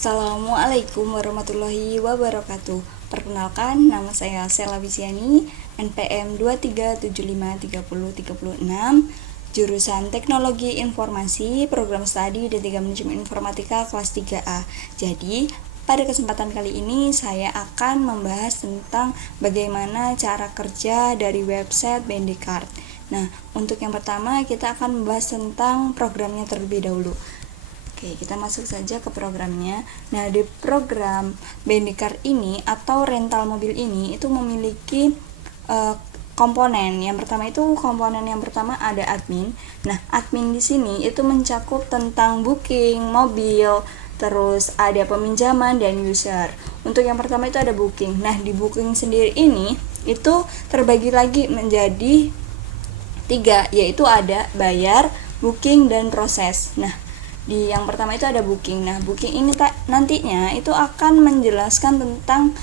Assalamualaikum warahmatullahi wabarakatuh. Perkenalkan, nama saya Sela Wisiani, NPM 23753036, jurusan Teknologi Informasi, Program Studi D3 Manajemen Informatika kelas 3A. Jadi, pada kesempatan kali ini saya akan membahas tentang bagaimana cara kerja dari website BandiCard. Nah, untuk yang pertama kita akan membahas tentang programnya terlebih dahulu. Oke, kita masuk saja ke programnya. Nah, di program BandiCard ini atau rental mobil ini itu memiliki komponen. Yang pertama ada admin. Nah, admin di sini itu mencakup tentang booking mobil, terus ada peminjaman dan user. Untuk yang pertama itu ada booking. Nah, di booking sendiri ini itu terbagi lagi menjadi 3, yaitu ada bayar, booking, dan proses. Nah, di yang pertama itu ada booking. Nah, booking ini nantinya itu akan menjelaskan tentang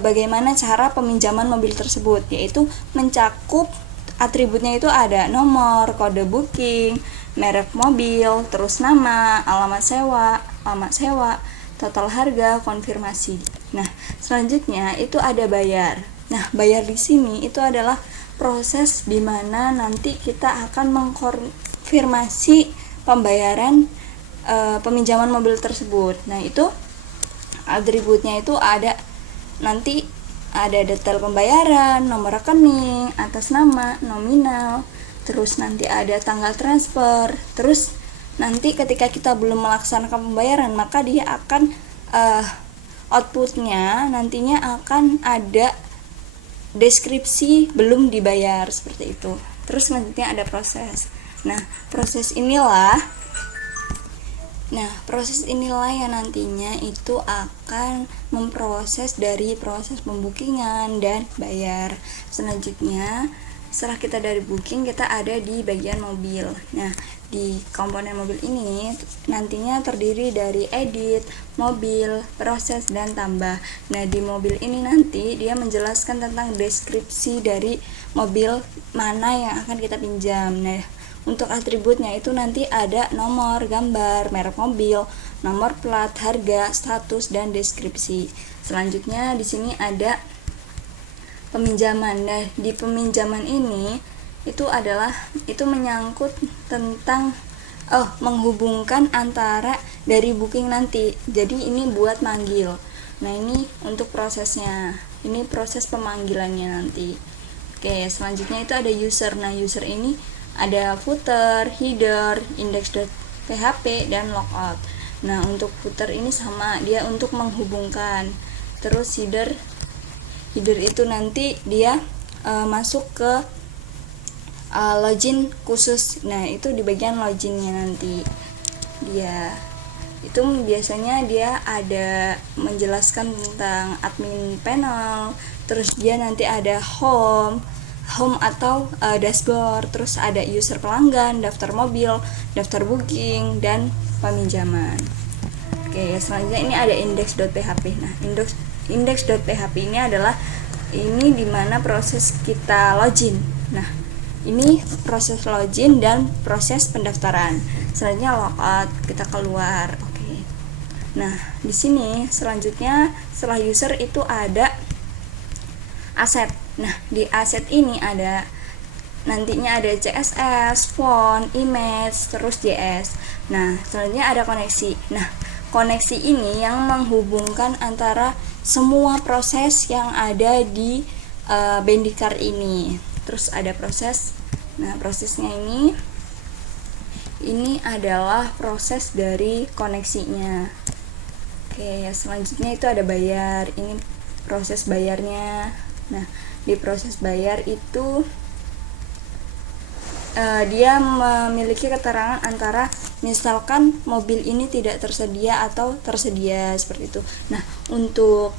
bagaimana cara peminjaman mobil tersebut, yaitu mencakup atributnya itu ada nomor, kode booking, merek mobil, terus nama, alamat sewa, total harga, konfirmasi. Nah, selanjutnya itu ada bayar. Nah, bayar di sini itu adalah proses di mana nanti kita akan mengkonfirmasi pembayaran peminjaman mobil tersebut. Nah, itu atributnya itu ada nanti ada detail pembayaran, nomor rekening, atas nama, nominal, terus nanti ada tanggal transfer. Terus nanti ketika kita belum melaksanakan pembayaran, maka dia akan outputnya nantinya akan ada deskripsi belum dibayar seperti itu. Terus selanjutnya ada proses. Nah, proses inilah yang nantinya itu akan memproses dari proses pembukingan dan bayar. Selanjutnya, setelah kita dari booking, kita ada di bagian mobil. Nah, di komponen mobil ini nantinya terdiri dari edit, mobil, proses, dan tambah. Nah, di mobil ini nanti dia menjelaskan tentang deskripsi dari mobil mana yang akan kita pinjam. Nah, untuk atributnya itu nanti ada nomor, gambar, merek mobil, nomor plat, harga, status, dan deskripsi. Selanjutnya di sini ada peminjaman. Nah, di peminjaman ini itu menyangkut tentang menghubungkan antara dari booking nanti. Jadi ini buat manggil. Nah, ini untuk prosesnya. Ini proses pemanggilannya nanti. Oke, selanjutnya itu ada user. Nah, user ini ada footer, header, index.php, dan logout. Nah, untuk footer ini sama, dia untuk menghubungkan. Terus header itu nanti dia masuk ke login khusus. Nah, itu di bagian loginnya nanti dia itu biasanya dia ada menjelaskan tentang admin panel. Terus dia nanti ada home atau dashboard, terus ada user pelanggan, daftar mobil, daftar booking, dan peminjaman. Oke, selanjutnya ini ada index.php. Nah, index.php ini dimana proses kita login. Nah, ini proses login dan proses pendaftaran. Selanjutnya logout, kita keluar. Oke. Nah, di sini selanjutnya setelah user itu ada aset. Nah, di aset ini nantinya ada CSS, font, image, terus JS. Nah, selanjutnya ada koneksi. Nah, koneksi ini yang menghubungkan antara semua proses yang ada di BandiCard ini. Terus ada proses. Nah, prosesnya ini adalah proses dari koneksinya. Oke, selanjutnya itu ada bayar. Ini proses bayarnya. Nah, di proses bayar itu dia memiliki keterangan antara misalkan mobil ini tidak tersedia atau tersedia seperti itu. Nah, untuk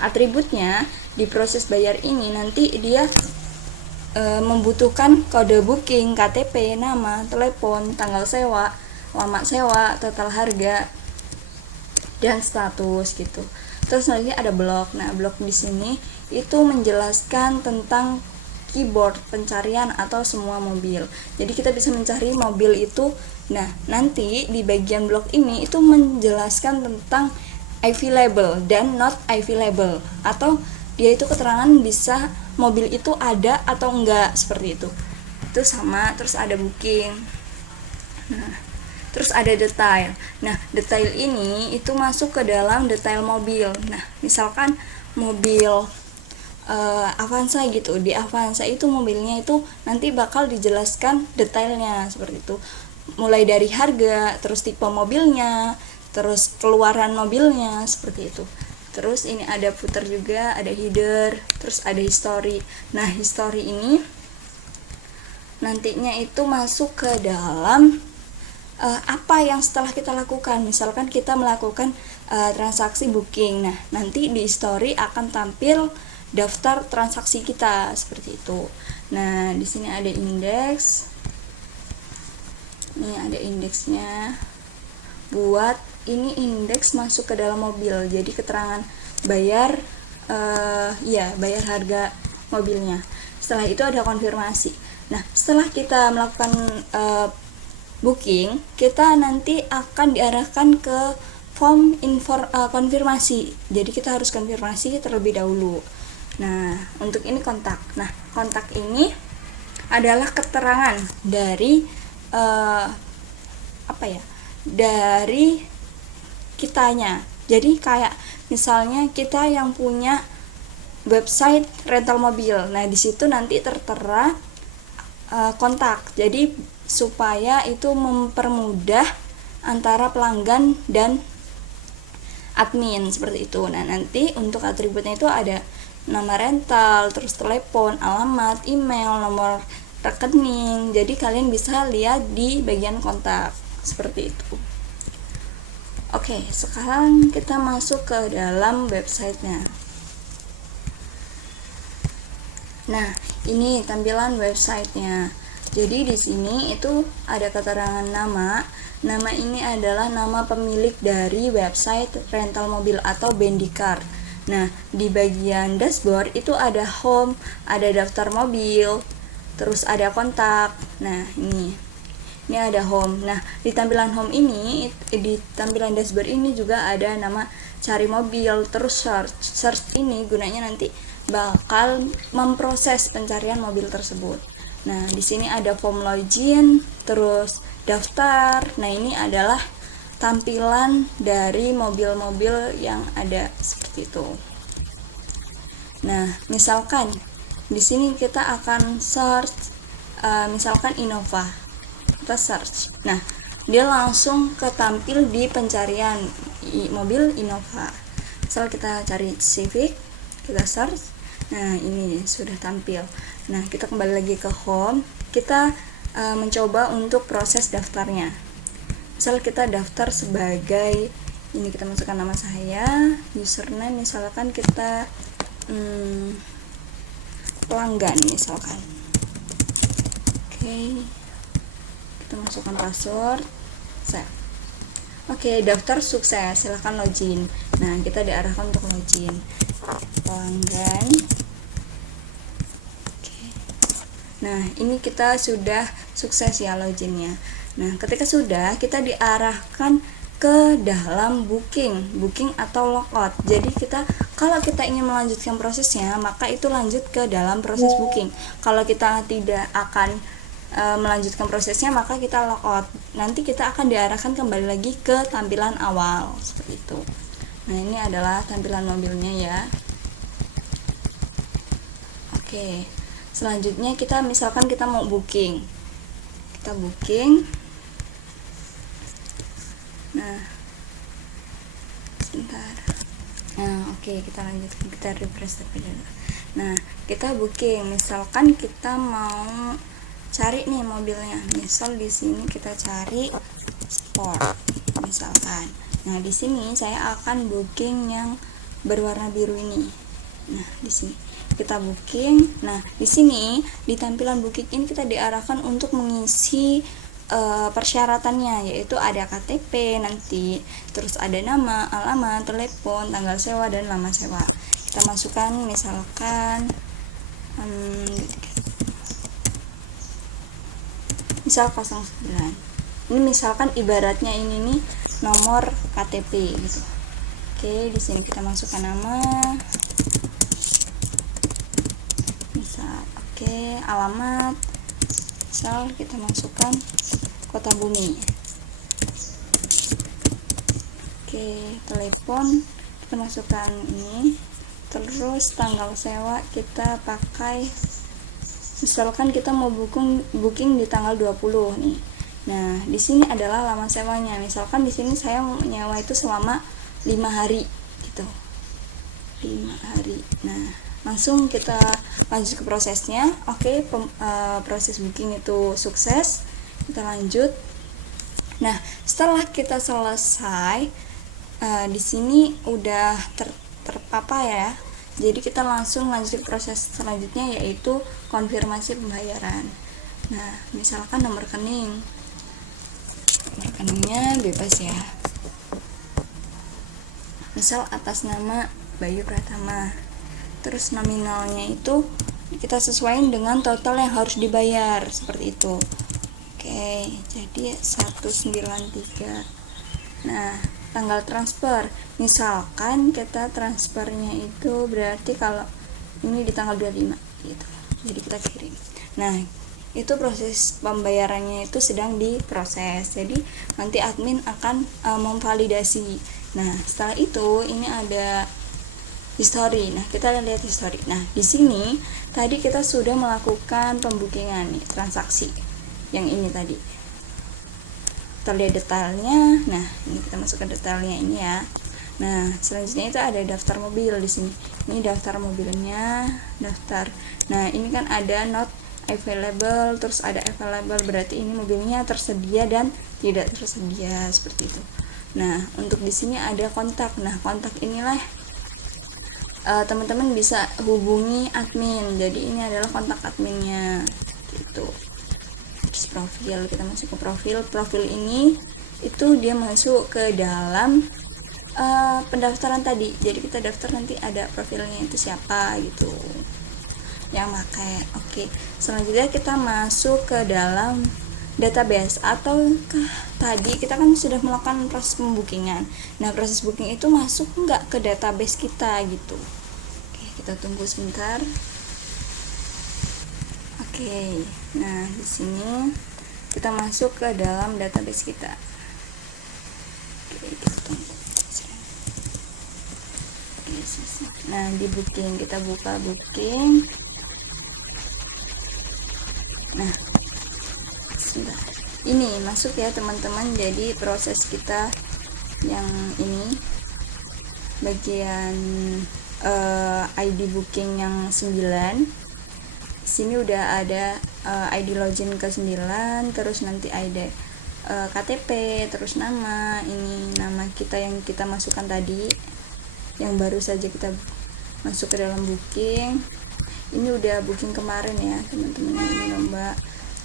atributnya di proses bayar ini nanti dia membutuhkan kode booking, KTP, nama, telepon, tanggal sewa, alamat sewa, total harga, dan status gitu. Terus selanjutnya ada blok. Nah, blok di sini itu menjelaskan tentang keyword pencarian atau semua mobil. Jadi kita bisa mencari mobil itu Nah, nanti di bagian blok ini itu menjelaskan tentang available dan not available, atau dia itu keterangan bisa mobil itu ada atau enggak, seperti itu. Itu sama. Terus ada booking. Nah, terus ada detail. Nah, detail ini itu masuk ke dalam detail mobil. Nah, misalkan mobil Avanza gitu, di Avanza itu mobilnya itu nanti bakal dijelaskan detailnya seperti itu, mulai dari harga, terus tipe mobilnya, terus keluaran mobilnya, seperti itu. Terus ini ada footer juga, ada header, terus ada history. Nah, history ini nantinya itu masuk ke dalam apa yang setelah kita lakukan. Misalkan kita melakukan transaksi booking, nah nanti di history akan tampil daftar transaksi kita, seperti itu. Nah, di sini ada indeks. Ini ada indeksnya. Buat ini indeks masuk ke dalam mobil. Jadi keterangan bayar bayar harga mobilnya. Setelah itu ada konfirmasi. Nah, setelah kita melakukan booking, kita nanti akan diarahkan ke form konfirmasi. Jadi kita harus konfirmasi terlebih dahulu. Nah, untuk ini kontak. Nah, kontak ini adalah keterangan dari dari kitanya. Jadi kayak misalnya kita yang punya website rental mobil. Nah, di situ nanti tertera kontak. Jadi supaya itu mempermudah antara pelanggan dan admin, seperti itu. Nah, nanti untuk atributnya itu ada nama rental, terus telepon, alamat, email, nomor rekening. Jadi kalian bisa lihat di bagian kontak, seperti itu. Oke, sekarang kita masuk ke dalam websitenya. Nah, ini tampilan websitenya. Jadi di sini itu ada keterangan nama. Nama ini adalah nama pemilik dari website rental mobil atau Bendikar. Nah, di bagian dashboard itu ada home, ada daftar mobil, terus ada kontak. Nah, ini ada home. Nah, di tampilan home ini, di tampilan dashboard ini juga ada nama cari mobil, terus search ini gunanya nanti bakal memproses pencarian mobil tersebut. Nah, di sini ada form login, terus daftar. Nah, ini adalah tampilan dari mobil-mobil yang ada, seperti itu. Nah, misalkan di sini kita akan search misalkan Innova. Kita search. Nah, dia langsung ketampil di pencarian mobil Innova. Misal kita cari Civic, kita search. Nah, ini sudah tampil. Nah, kita kembali lagi ke home. Kita mencoba untuk proses daftarnya. Misal kita daftar sebagai ini, kita masukkan nama saya, username misalkan kita pelanggan misalkan. Oke, kita masukkan password, save. Oke, daftar sukses, silahkan login. Nah, kita diarahkan untuk login pelanggan. Oke. Nah, ini kita sudah sukses ya loginnya. Nah, ketika sudah, kita diarahkan ke dalam booking atau logout. Jadi kalau kita ingin melanjutkan prosesnya, maka itu lanjut ke dalam proses booking. Kalau kita tidak akan melanjutkan prosesnya, maka kita logout. Nanti kita akan diarahkan kembali lagi ke tampilan awal, seperti itu. Nah, ini adalah tampilan mobilnya ya. Oke. Selanjutnya kita misalkan kita mau booking. Kita booking. Nah, sebentar. Nah, oke, kita lanjutkan, kita refresh terlebih dahulu. Nah, kita booking. Misalkan kita mau cari nih mobilnya. Misal di sini kita cari sport, misalkan. Nah, di sini saya akan booking yang berwarna biru ini. Nah, di sini kita booking. Nah, di sini di tampilan booking ini kita diarahkan untuk mengisi persyaratannya, yaitu ada KTP nanti, terus ada nama, alamat, telepon, tanggal sewa, dan lama sewa. Kita masukkan misalkan misal 09. Ini misalkan ibaratnya ini nih nomor KTP gitu. Oke, di sini kita masukkan nama, misal. Oke, alamat, misal kita masukkan Kota Bumi. Oke, telepon kita masukkan ini. Terus tanggal sewa kita pakai, misalkan kita mau booking di tanggal 20 nih. Nah, di sini adalah lama sewanya. Misalkan di sini saya mau nyewa itu selama 5 hari gitu. 5 hari. Nah, langsung kita lanjut ke prosesnya. Oke, proses booking itu sukses. Kita lanjut. Nah, setelah kita selesai, di sini udah terpapar ya. Jadi kita langsung lanjut ke proses selanjutnya, yaitu konfirmasi pembayaran. Nah, misalkan nomor rekeningnya bebas ya, misal atas nama Bayu Pratama. Terus nominalnya itu kita sesuaikan dengan total yang harus dibayar, seperti itu. Oke, jadi 193. Nah, tanggal transfer, misalkan kita transfernya itu berarti kalau ini di tanggal 25 gitu, jadi kita kirim. Nah, itu proses pembayarannya itu sedang diproses, jadi nanti admin akan memvalidasi. Nah, setelah itu ini ada history. Nah, kita lihat history. Nah, di sini tadi kita sudah melakukan pembukingan nih, transaksi yang ini tadi. Kita lihat detailnya. Nah, ini kita masuk ke detailnya ini ya. Nah, selanjutnya itu ada daftar mobil di sini. Ini daftar mobilnya, daftar. Nah, ini kan ada not available, terus ada available, berarti ini mobilnya tersedia dan tidak tersedia, seperti itu. Nah, untuk di sini ada kontak. Nah, kontak inilah teman-teman bisa hubungi admin. Jadi ini adalah kontak adminnya gitu. Terus profil, kita masuk ke profil ini itu dia masuk ke dalam pendaftaran tadi. Jadi kita daftar, nanti ada profilnya itu siapa gitu yang pakai. Oke, selanjutnya kita masuk ke dalam database, atau tadi kita kan sudah melakukan proses pembukingan. Nah, proses booking itu masuk nggak ke database kita gitu. Oke, kita tunggu sebentar. Oke, nah di sini kita masuk ke dalam database kita. Oke, kita tunggu. Oke, nah di booking kita buka booking. Nah, sebentar. Ini masuk ya teman-teman. Jadi proses kita yang ini bagian ID booking yang 9. Sini udah ada ID login ke 9, terus nanti ID KTP, terus nama, ini nama kita yang kita masukkan tadi, yang baru saja kita masuk ke dalam booking. Ini udah booking kemarin ya teman-teman, ini lomba.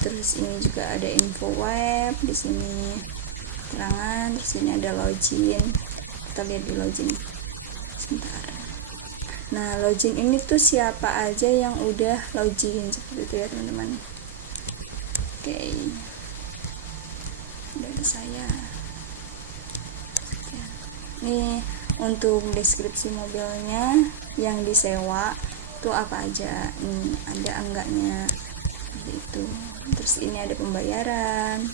Terus ini juga ada info web di sini, keterangan. Terus ini ada login, kita lihat di login sebentar. Nah, login ini tuh siapa aja yang udah login, seperti itu ya teman-teman. Oke, dari saya. Ini untuk deskripsi mobilnya yang disewa itu apa aja, ini ada enggaknya, seperti itu. Terus ini ada pembayaran.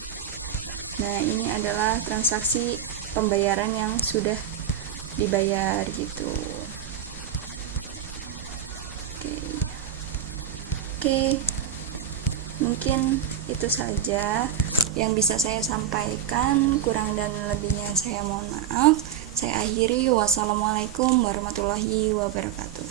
Nah, ini adalah transaksi pembayaran yang sudah dibayar gitu. Oke, mungkin itu saja yang bisa saya sampaikan. Kurang dan lebihnya saya mohon maaf. Saya akhiri. Wassalamualaikum warahmatullahi wabarakatuh.